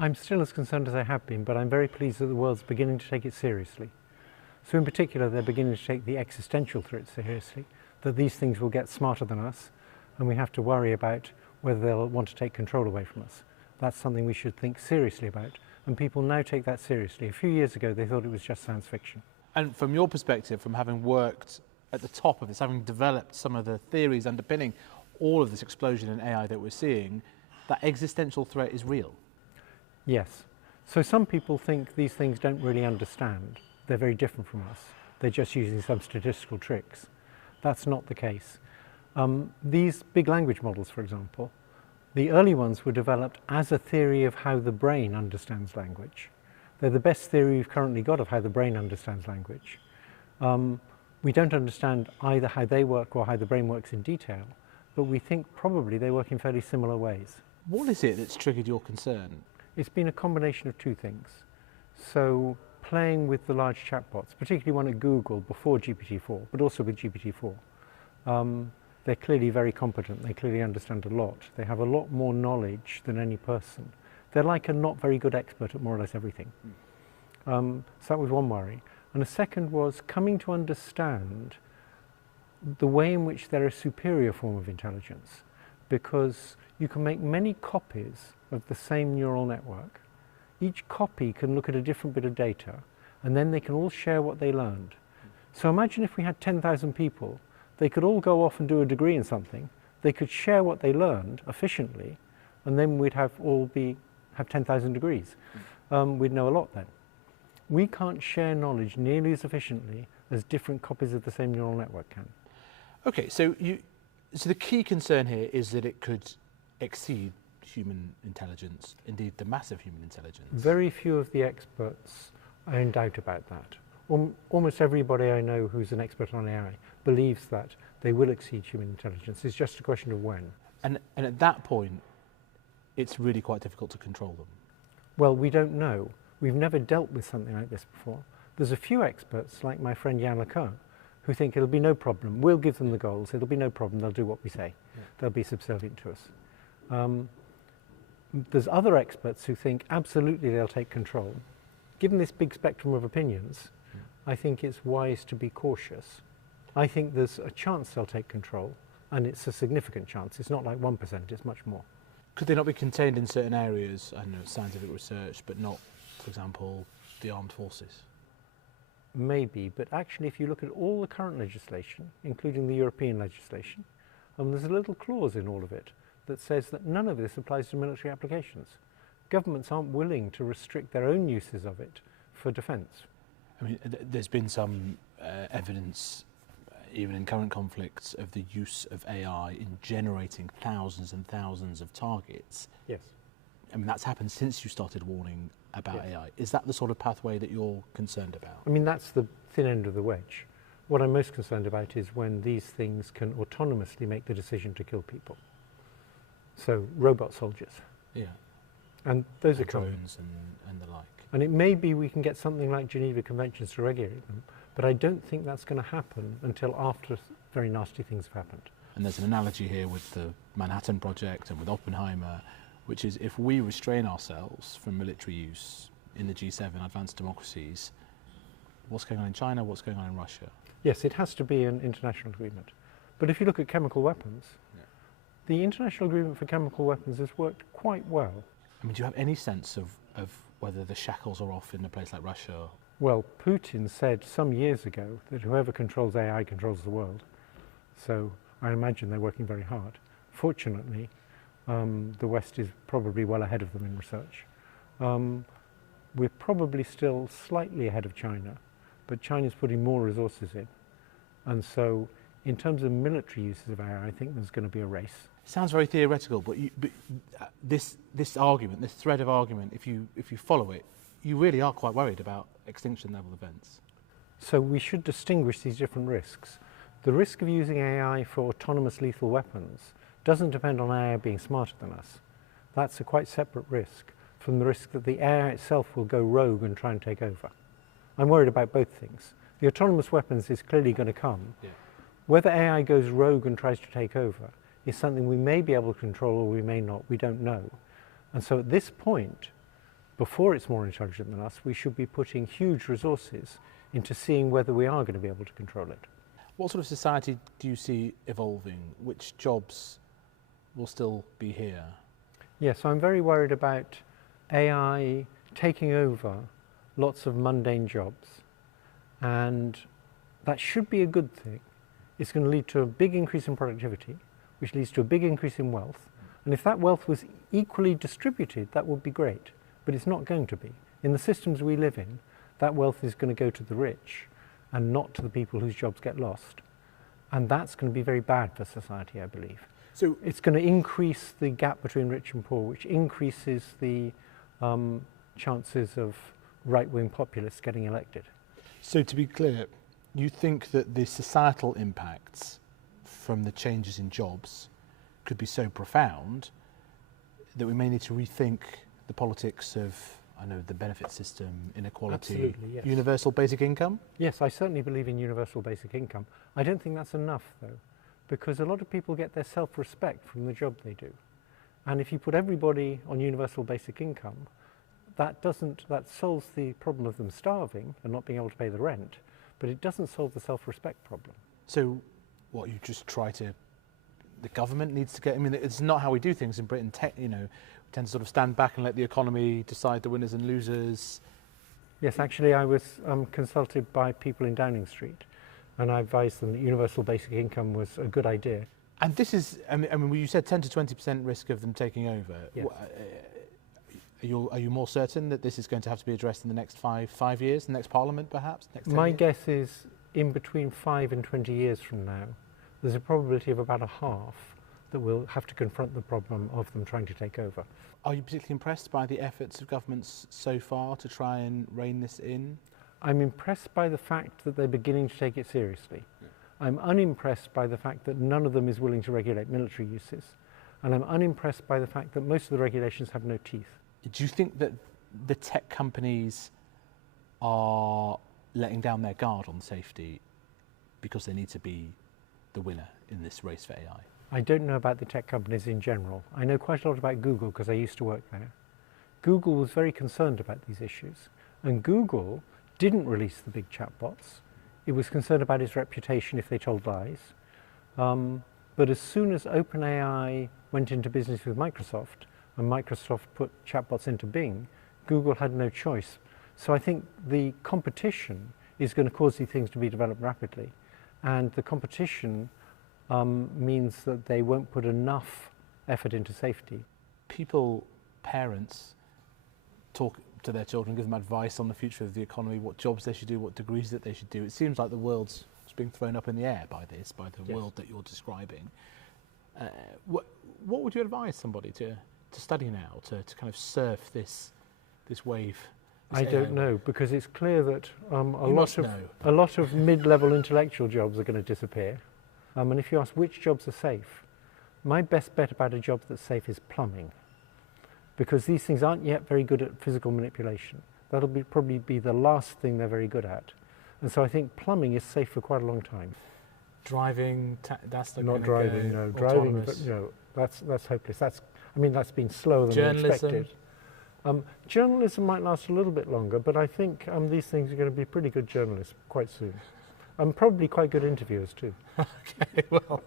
I'm still as concerned as I have been, but I'm very pleased that the world's beginning to take it seriously. So in particular, they're beginning to take the existential threat seriously, that these things will get smarter than us, and we have to worry about whether they'll want to take control away from us. That's something we should think seriously about, and people now take that seriously. A few years ago, they thought it was just science fiction. And from your perspective, from having worked at the top of this, having developed some of the theories underpinning all of this explosion in AI that we're seeing, that existential threat is real. Yes. So some people think these things don't really understand. They're very different from us. They're just using some statistical tricks. That's not the case. These big language models, for example, the early ones were developed as a theory of how the brain understands language. They're the best theory we've currently got of how the brain understands language. We don't understand either how they work or how the brain works in detail, but we think probably they work in fairly similar ways. What is it that's triggered your concern? It's been a combination of two things. So playing with the large chatbots, particularly one at Google before GPT-4, but also with GPT-4, they're clearly very competent. They clearly understand a lot. They have a lot more knowledge than any person. They're like a not very good expert at more or less everything. So that was one worry. And a second was coming to understand the way in which they're a superior form of intelligence, because you can make many copies of the same neural network. Each copy can look at a different bit of data, and then they can all share what they learned. So imagine if we had 10,000 people, they could all go off and do a degree in something, they could share what they learned efficiently, and then we'd have 10,000 degrees. We'd know a lot then. We can't share knowledge nearly as efficiently as different copies of the same neural network can. Okay, so the key concern here is that it could exceed human intelligence, indeed the massive human intelligence. Very few of the experts are in doubt about that. Almost everybody I know who's an expert on AI believes that they will exceed human intelligence. It's just a question of when. And at that point, it's really quite difficult to control them. Well, we don't know. We've never dealt with something like this before. There's a few experts, like my friend Yann LeCun, who think it'll be no problem. We'll give them the goals. It'll be no problem. They'll do what we say. Yeah. They'll be subservient to us. There's other experts who think absolutely they'll take control. Given this big spectrum of opinions, I think it's wise to be cautious. I think there's a chance they'll take control, and it's a significant chance. It's not like 1%, it's much more. Could they not be contained in certain areas, I don't know, scientific research, but not, for example, the armed forces? Maybe, but actually if you look at all the current legislation, including the European legislation, there's a little clause in all of it that says that none of this applies to military applications. Governments aren't willing to restrict their own uses of it for defence. I mean, there's been some evidence, even in current conflicts, of the use of AI in generating thousands and thousands of targets. Yes. I mean, that's happened since you started warning about AI. Is that the sort of pathway that you're concerned about? I mean, that's the thin end of the wedge. What I'm most concerned about is when these things can autonomously make the decision to kill people. So, robot soldiers. Yeah. And those are coming. Drones and the like. And it may be we can get something like Geneva Conventions to regulate them, but I don't think that's going to happen until after very nasty things have happened. And there's an analogy here with the Manhattan Project and with Oppenheimer, which is if we restrain ourselves from military use in the G7 advanced democracies, what's going on in China, what's going on in Russia? Yes, it has to be an international agreement. But if you look at chemical weapons, the international agreement for chemical weapons has worked quite well. I mean, do you have any sense of whether the shackles are off in a place like Russia? Well, Putin said some years ago that whoever controls AI controls the world. So I imagine they're working very hard. Fortunately, the West is probably well ahead of them in research. We're probably still slightly ahead of China, but China's putting more resources in. And so in terms of military uses of AI, I think there's going to be a race. Sounds very theoretical, but this argument, this thread of argument, if you follow it, you really are quite worried about extinction level events. So we should distinguish these different risks. The risk of using AI for autonomous lethal weapons doesn't depend on AI being smarter than us. That's a quite separate risk from the risk that the AI itself will go rogue and try and take over. I'm worried about both things. The autonomous weapons is clearly going to come. Yeah. Whether AI goes rogue and tries to take over is something we may be able to control or we may not, we don't know. And so at this point, before it's more intelligent than us, we should be putting huge resources into seeing whether we are going to be able to control it. What sort of society do you see evolving? Which jobs will still be here? Yes, I'm very worried about AI taking over lots of mundane jobs, and that should be a good thing. It's going to lead to a big increase in productivity, which leads to a big increase in wealth, and if that wealth was equally distributed, that would be great, but it's not going to be. In the systems we live in, that wealth is going to go to the rich and not to the people whose jobs get lost, and that's going to be very bad for society, I believe. So it's going to increase the gap between rich and poor, which increases the chances of right-wing populists getting elected. So to be clear, you think that the societal impacts from the changes in jobs could be so profound that we may need to rethink the politics of, I know, the benefit system, inequality, Absolutely, yes. universal basic income? Yes, I certainly believe in universal basic income. I don't think that's enough, though, because a lot of people get their self-respect from the job they do. And if you put everybody on universal basic income, that solves the problem of them starving and not being able to pay the rent, but it doesn't solve the self-respect problem. So what, you just try to, the government needs to get, I mean, it's not how we do things in Britain, you know, we tend to sort of stand back and let the economy decide the winners and losers. Yes, actually I was consulted by people in Downing Street, and I advised them that universal basic income was a good idea. And this is, I mean, you said 10 to 20% risk of them taking over. Yes. Are you more certain that this is going to have to be addressed in the next five years, the next parliament perhaps? Next 10 My years? guess is in between 5 and 20 years from now, there's a probability of about a half that we'll have to confront the problem of them trying to take over. Are you particularly impressed by the efforts of governments so far to try and rein this in? I'm impressed by the fact that they're beginning to take it seriously. Yeah. I'm unimpressed by the fact that none of them is willing to regulate military uses. And I'm unimpressed by the fact that most of the regulations have no teeth. Do you think that the tech companies are letting down their guard on safety because they need to be the winner in this race for AI? I don't know about the tech companies in general. I know quite a lot about Google because I used to work there. Google was very concerned about these issues, and Google didn't release the big chatbots. It was concerned about its reputation if they told lies. But as soon as OpenAI went into business with Microsoft, and Microsoft put chatbots into Bing, Google had no choice. So I think the competition is going to cause these things to be developed rapidly. And the competition means that they won't put enough effort into safety. People, parents, talk to their children, give them advice on the future of the economy, what jobs they should do, what degrees that they should do. It seems like the world's being thrown up in the air by this, by the Yes. world that you're describing. What would you advise somebody to study now, to kind of surf this wave? I don't know, because it's clear that a know. lot of mid-level intellectual jobs are going to disappear. And if you ask which jobs are safe, my best bet about a job that's safe is plumbing, because these things aren't yet very good at physical manipulation. That'll probably be the last thing they're very good at. And so I think plumbing is safe for quite a long time. Driving, that's the Not driving, no. Driving, but, that's hopeless. That's been slower than we expected. Journalism might last a little bit longer, but I think these things are going to be pretty good journalists quite soon. Probably quite good interviewers too. Okay, well,